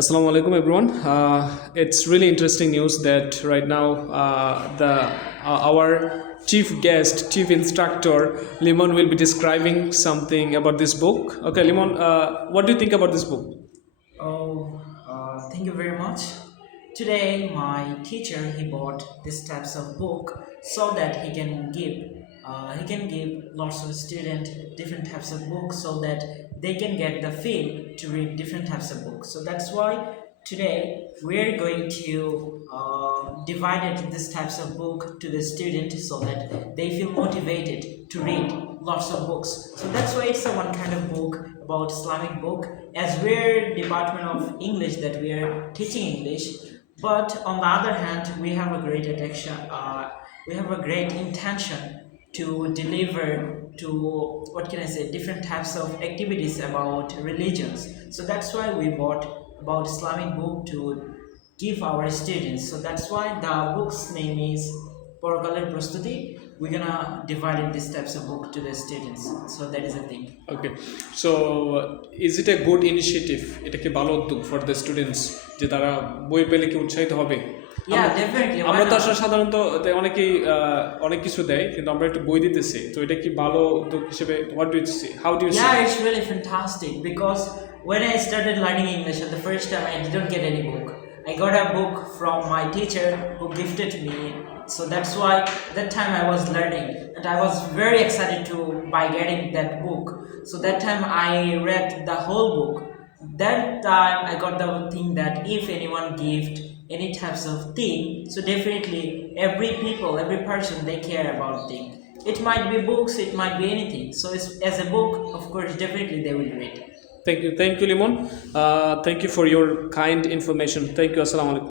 Assalamu alaikum, everyone. It's really interesting news that right now our chief guest, chief instructor Limon will be describing something about this book. Okay, Limon, what do you think about this book? Thank you very much. Today, my teacher he bought this types of book so that he can give lots of student different types of books so that they can get the feel to read different types of books. So that's why today we're going to divide this types of book to the student so that they feel motivated to read lots of books. So that's why it's a one kind of book about Islamic book, as we're Department of English that we are teaching English. But on the other hand, we have a great attention. We have a great intention to deliver to what can I say different types of activities about religions. So that's why we bought about Islamic book to give our students. So that's why the book's name is Porkaler Prostuti. We're gonna divide in these types of book to the students. So that is the thing. Okay, so is it a good initiative? এটা কি ভালো উদ্যোগ for the students যে তারা বই পেলে কি উৎসাহিত হবে? Yeah, definitely. Why আমরা তো not? আসলে সাধারণত অনেকেই অনেক কিছু দেয় কিন্তু আমরা একটু বই দিতেছি তো এটা কি ভালো উদ্যোগ হিসেবে what do you see? How do you see? Yeah, it's really fantastic because when I started learning English at the first time, I didn't get any book. I got a book from my teacher who gifted me. So that's why that time I was learning and I was very excited to by getting that book. So that time I read the whole book. That time I got the thing that if anyone gift any types of thing, so definitely every person they care about thing. It might be books, it might be anything. So it's, as a book, of course, definitely they will read. Thank you, Limon. Thank you for your kind information. Thank you. Assalamu alaikum.